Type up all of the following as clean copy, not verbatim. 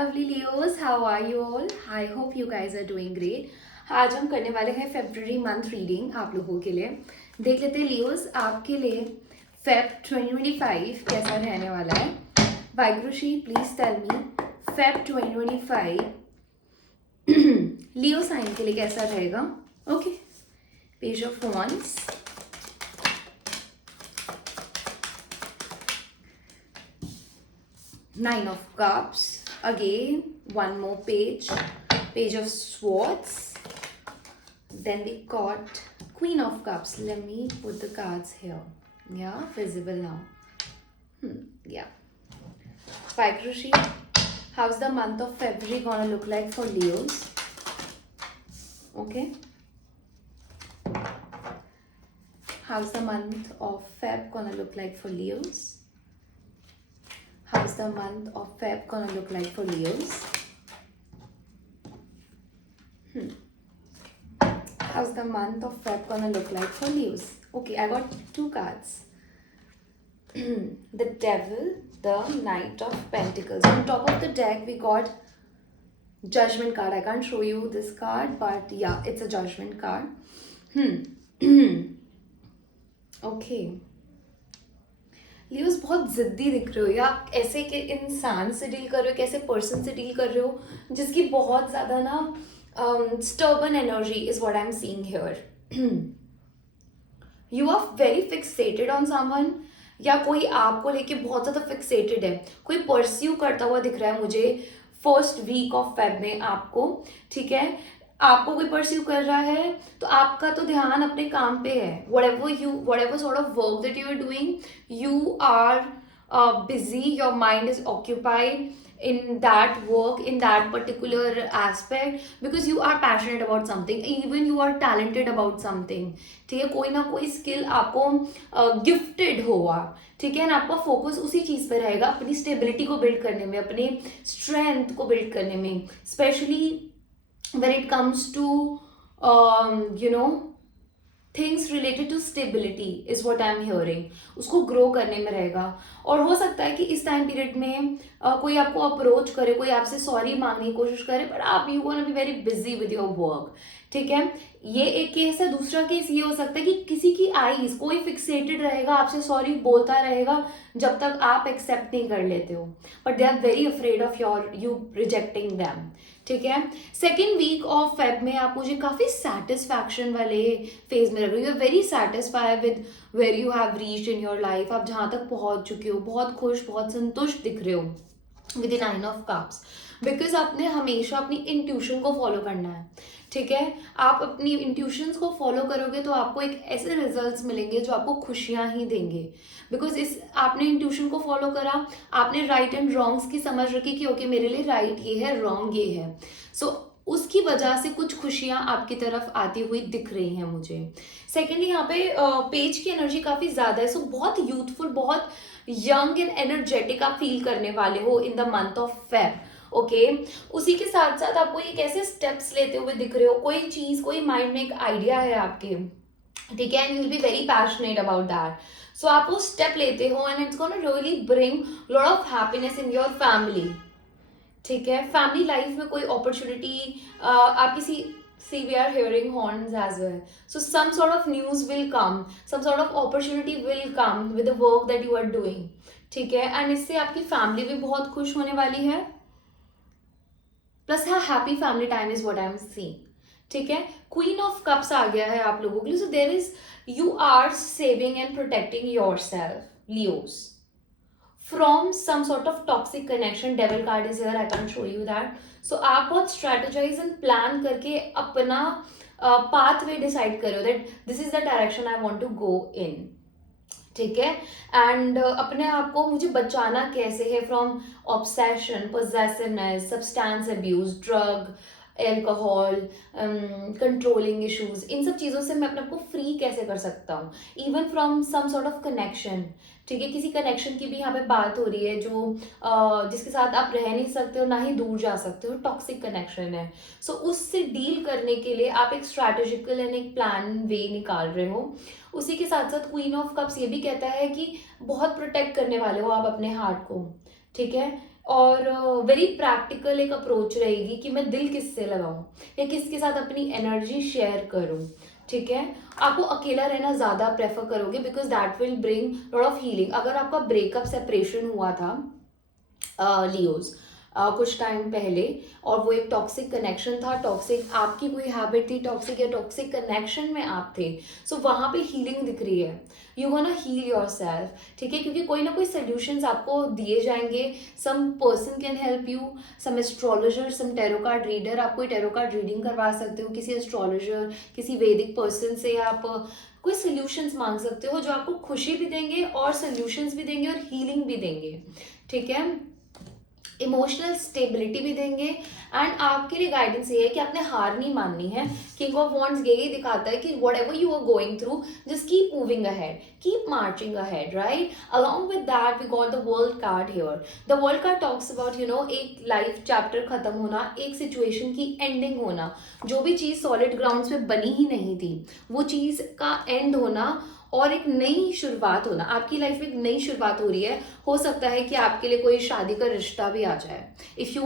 Lovely Leos, how are you all? I hope you guys are doing great. आज हम करने वाले हैं फेब्रुअरी मंथ रीडिंग आप लोगों के लिए. देख लेते हैं लियोस आपके लिए फेब 2025 कैसा रहने वाला है. वाइग्रुशी please tell me Feb 2025 Leo sign के लिए कैसा रहेगा. Okay, page of wands, nine of cups, again one more page of swords, then we got queen of cups. Let me put the cards here. Yeah, visible now. Yeah, Vaikushi, how's the month of February gonna look like for Leos? Okay, how's the month of Feb gonna look like for Leos? How's the month of Feb gonna look like for Leos? How's the month of Feb gonna look like for Leos? Okay, I got two cards. The Devil, the Knight of Pentacles. On top of the deck, we got Judgment card. I can't show you this card, but yeah, it's a Judgment card. Okay. Leos बहुत ज़िद्दी दिख रहे हो, या आप ऐसे के इंसान से डील कर रहे हो, कैसे पर्सन से डील कर रहे हो जिसकी बहुत ज़्यादा ना stubborn energy is what I am seeing here. You are very fixated on someone, या कोई आपको लेके बहुत ज़्यादा फिक्सेटेड है. कोई परस्यू करता हुआ दिख रहा है मुझे फर्स्ट वीक ऑफ फेब में आपको. ठीक है, आपको कोई परस्यू कर रहा है तो आपका तो ध्यान अपने काम पे है. whatever sort of work that you are doing, you are busy, your mind is occupied in that work, in that particular aspect, because you are passionate about something, even you are talented about something. ठीक है, कोई ना कोई skill आपको gifted होगा. ठीक है ना, आपका फोकस उसी चीज़ पे रहेगा, अपनी स्टेबिलिटी को बिल्ड करने में, अपने स्ट्रेंथ को बिल्ड करने में, specially when it comes to things related to stability is what I'm hearing. उसको ग्रो करने में रहेगा. और हो सकता है कि इस टाइम पीरियड में कोई आपको अप्रोच करे, कोई आपसे सॉरी मांगने की कोशिश करे, बट आप you gonna be very busy with your work. ठीक है, ये एक केस है. दूसरा केस ये हो सकता है कि किसी की आईज, कोई फिक्सेटेड रहेगा, आपसे सॉरी बोलता रहेगा जब तक आप एक्सेप्ट नहीं कर लेते हो, but they are very afraid of you rejecting them. ठीक है, सेकेंड वीक ऑफ फेब में आप मुझे काफ़ी सेटिस्फैक्शन वाले फेज में रख रहे हो. You are very satisfied with where you have reached in your life. आप जहाँ तक पहुँच चुके हो, बहुत खुश, बहुत संतुष्ट दिख रहे हो with the nine of cups, because आपने हमेशा अपनी इंट्यूशन को फॉलो करना है. ठीक है, आप अपनी इंट्यूशंस को फॉलो करोगे तो आपको एक ऐसे रिजल्ट्स मिलेंगे जो आपको खुशियां ही देंगे. बिकॉज आपने इंट्यूशन को फॉलो करा, आपने राइट एंड रॉन्ग्स की समझ रखी कि ओके मेरे लिए राइट ये है, रॉन्ग ये है. सो उसकी वजह से कुछ खुशियां आपकी तरफ आती हुई दिख रही हैं मुझे. सेकेंडली, यहाँ पे पेज की एनर्जी काफ़ी ज़्यादा है. सो बहुत यूथफुल, बहुत यंग एंड एनर्जेटिक आप फील करने वाले हो in the month of Feb. Okay, उसी के साथ साथ आपको ये कैसे स्टेप्स लेते हुए दिख रहे हो, कोई चीज़, कोई माइंड में एक आइडिया है आपके. ठीक है, and you will be very passionate about that. So आप वो स्टेप लेते हो and it's gonna really bring lot of happiness in your family. ठीक है, फैमिली लाइफ में कोई अपॉर्चुनिटी, आप किसी see we are hearing horns as well, so some sort of news will come, some sort of opportunity will come with the work that you are doing. ठीक है, and इससे आपकी family भी बहुत खुश होने वाली है, प्लस है happy family time is what I am seeing. ठीक है, क्वीन ऑफ कप्स आ गया है आप लोगों के लिए. So there is, you are saving and protecting yourself Leos from some sort of toxic connection. Devil card is here, I can't show you that. So आप बहुत strategize and plan करके अपना pathway decide करो that this is the direction I want to go in. ठीक है, and अपने आप को मुझे बचाना कैसे है from obsession, possessiveness, substance abuse, drug, alcohol, controlling issues, इन सब चीज़ों से मैं अपने आप को फ्री कैसे कर सकता हूँ. Even from some sort of connection. ठीक है, किसी कनेक्शन की भी यहाँ पे बात हो रही है जो जिसके साथ आप रह नहीं सकते हो, ना ही दूर जा सकते हो, टॉक्सिक कनेक्शन है. सो उससे डील करने के लिए आप एक स्ट्रैटेजिकल एंड एक प्लान वे निकाल रहे हो. उसी के साथ साथ क्वीन ऑफ कप्स ये भी कहता है कि बहुत प्रोटेक्ट करने वाले हो आप अपने हार्ट को. ठीक है, और वेरी प्रैक्टिकल एक अप्रोच रहेगी कि मैं दिल किससे लगाऊं या किसके साथ अपनी एनर्जी शेयर करूं, ठीक है। आपको अकेला रहना ज़्यादा प्रेफर करोगे because that will bring lot of healing. अगर आपका ब्रेकअप सेपरेशन हुआ था लियोज कुछ टाइम पहले, और वो एक टॉक्सिक कनेक्शन था, टॉक्सिक आपकी कोई हैबिट थी, टॉक्सिक या टॉक्सिक कनेक्शन में आप थे, सो वहाँ पे हीलिंग दिख रही है। You gonna heal your self, ठीक है, क्योंकि कोई ना कोई सोल्यूशंस आपको दिए जाएंगे। Some person can help you, some astrologer, some tarot card reader, आप कोई टेरो कार्ड रीडिंग करवा सकते हो किसी एस्ट्रोलॉजर, किसी वैदिक पर्सन से आप कोई सोल्यूशंस मांग सकते हो जो आपको खुशी भी देंगे और सोल्यूशंस भी देंगे और हीलिंग भी देंगे, ठीक है। इमोशनल स्टेबिलिटी भी देंगे। एंड आपके लिए गाइडेंस ये है कि आपने हार नहीं माननी है। किंग ऑफ वॉन्ड्स यही दिखाता है कि whatever you are going through, just keep moving ahead, keep marching ahead, right. Along with that we got the world card here. The world card talks about एक life chapter खत्म होना, एक situation की ending होना, जो भी चीज़ solid grounds पे बनी ही नहीं थी वो चीज़ का एंड होना और एक नई शुरुआत होना। आपकी लाइफ में एक नई शुरुआत हो रही है। हो सकता है कि आपके लिए कोई शादी का रिश्ता भी आ जाए, if you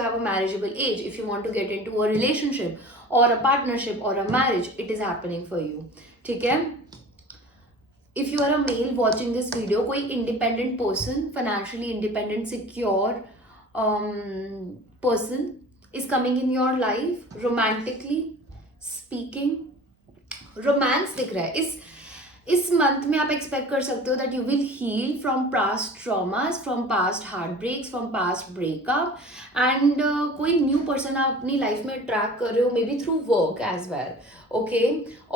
have a marriageable age, if you want to get into a relationship और अ पार्टनरशिप और a marriage, it is happening for you, ठीक है। If you are a male watching this video, कोई independent person, financially independent secure person is coming in your life, romantically speaking. Romance दिख रहा है इस month में। आप एक्सपेक्ट कर सकते हो that you will heal from past traumas, from past heart breaks, from past breakup, and कोई न्यू पर्सन आप अपनी लाइफ में अट्रैक्ट कर रहे हो, maybe through work as well, okay.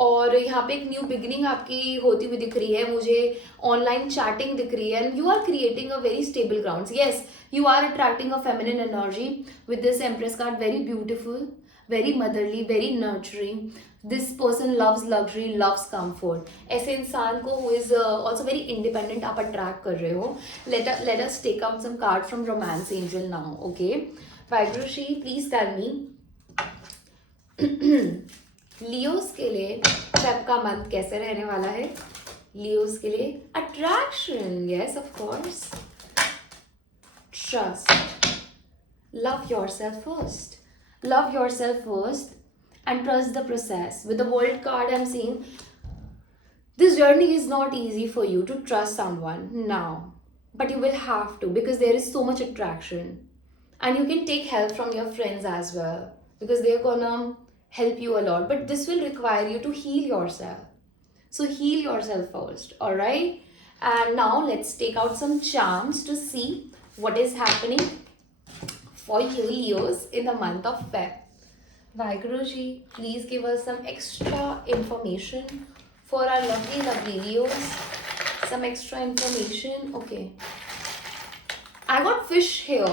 और यहाँ पे एक न्यू बिगिनिंग आपकी होती हुई दिख रही है मुझे, ऑनलाइन चैटिंग दिख रही है, and you are creating a very stable ground. Yes, you are attracting a feminine energy with this empress card, very beautiful, very motherly, very nurturing. This person loves luxury, loves comfort. ऐसे इंसान को who is also very independent आप attract कर रहे हो। Let us take out some card from Romance Angel now, okay? Vaigrushi, please tell me. Leos के लिए Feb का मंथ कैसे रहने वाला है? लियोस के लिए attraction, yes of course. Trust. Love yourself first. Love yourself first and trust the process. With the world card, I'm seeing this journey is not easy for you to trust someone now, but you will have to because there is so much attraction. And you can take help from your friends as well because they're gonna help you a lot. But this will require you to heal yourself. So heal yourself first, alright? And now let's take out some charms to see what is happening for you Leos in the month of Feb. Vaiguruji, please give us some extra information for our lovely Leos. Some extra information. Okay. I got fish here.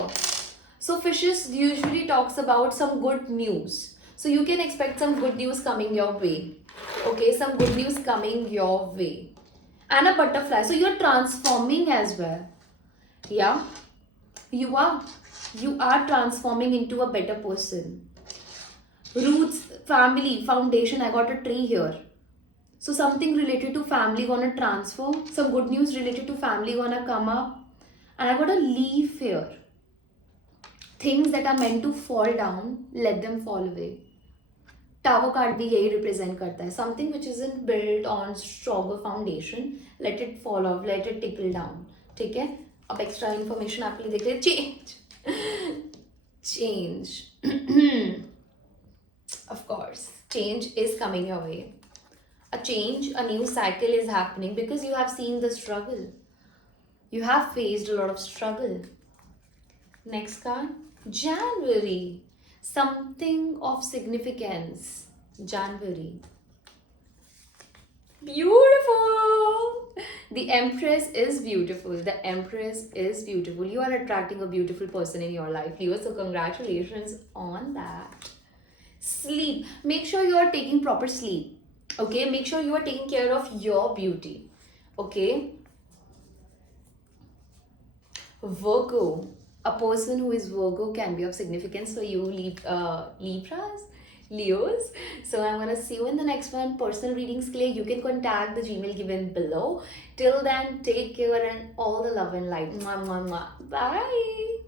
So fishes usually talks about some good news. So you can expect some good news coming your way. Okay, some good news coming your way. And a butterfly. So you're transforming as well. Yeah, you are. You are transforming into a better person. Roots, family, foundation. I got a tree here. So something related to family gonna transfer. Some good news related to family gonna come up. And I got a leaf here. Things that are meant to fall down, let them fall away. Tower card भी यही represent करता है. Something which isn't built on stronger foundation, let it fall off, let it trickle down. ठीक है? अब extra information आपके लिए देख रहे change. Change. Of course, change is coming your way. A change, a new cycle is happening because you have seen the struggle. You have faced a lot of struggle. Next card, January. Something of significance. January. Beautiful. The Empress is beautiful. The Empress is beautiful. You are attracting a beautiful person in your life, Leo. So congratulations on that. Sleep. Make sure you are taking proper sleep. Okay. Make sure you are taking care of your beauty. Okay. Virgo. A person who is Virgo can be of significance for you, Libras. Leos. So I'm gonna see you in the next one. Personal readings के लिए you can contact the Gmail given below. Till then, take care and all the love and light. Mwah, mwah, mwah. Bye.